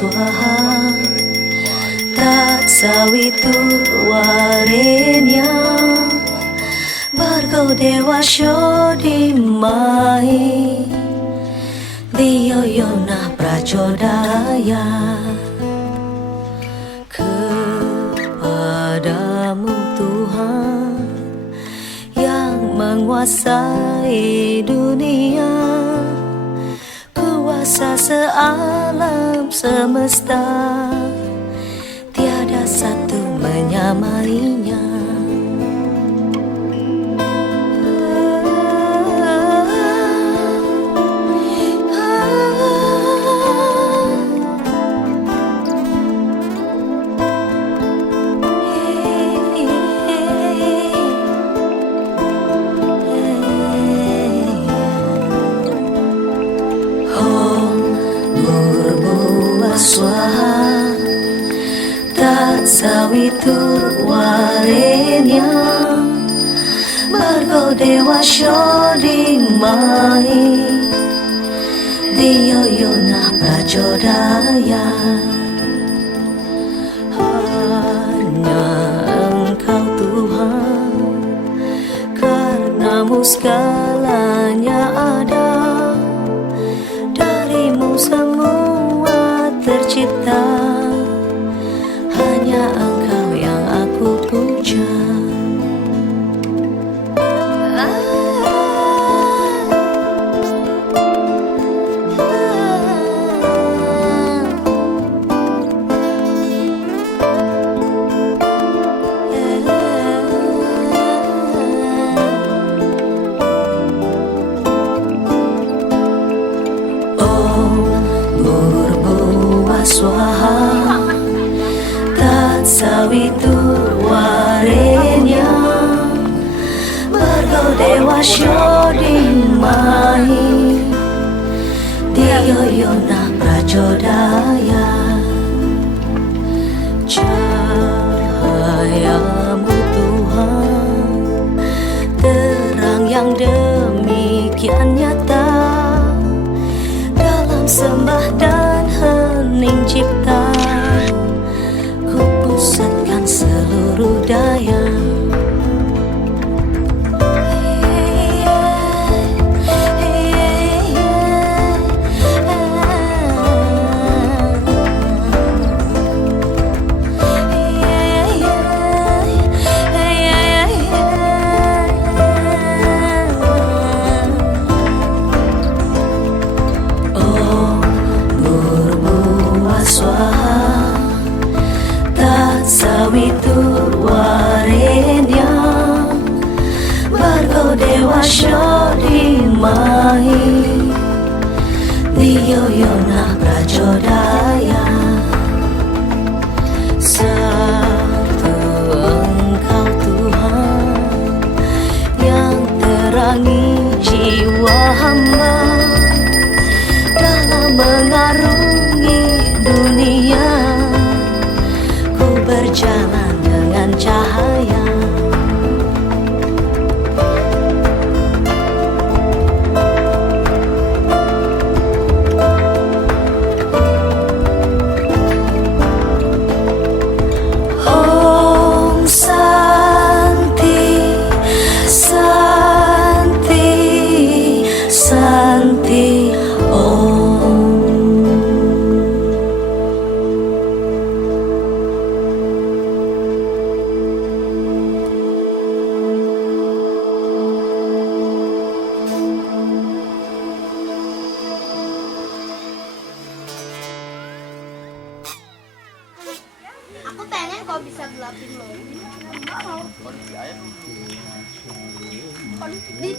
swaha tat sawitur warenya bargo dewa shodimai diyoyona prachodaya kepadamu Tuhan yang menguasai dunia, kuasa sealam semesta, tiada satu menyamainya. Swaha tat sawitur warenya bargo dewa shodimai diyoyona prachodaya hanya Engkau Tuhan, karenamu segalanya ada, darimu semua tercipta, hanya Engkau yang aku puja. Swaha tat sawitur warenya bargo dewa shodimai diyoyona prachodaya cahayamu Tuhan, terang yang demikian nyata dalam sembah dan hening cipta, ku pusatkan seluruh daya. Swaha tat sawitur warenya bargo dewa shodimai diyoyona prachodaya satu Engkau Tuhan yang terangi jiwa hamba dalam mengarungi dunia, ku berjalan dengan cahaya. Om Santi, Santi, Santi, Om. Aku pengen kok bisa gelapin lo. Mau. Di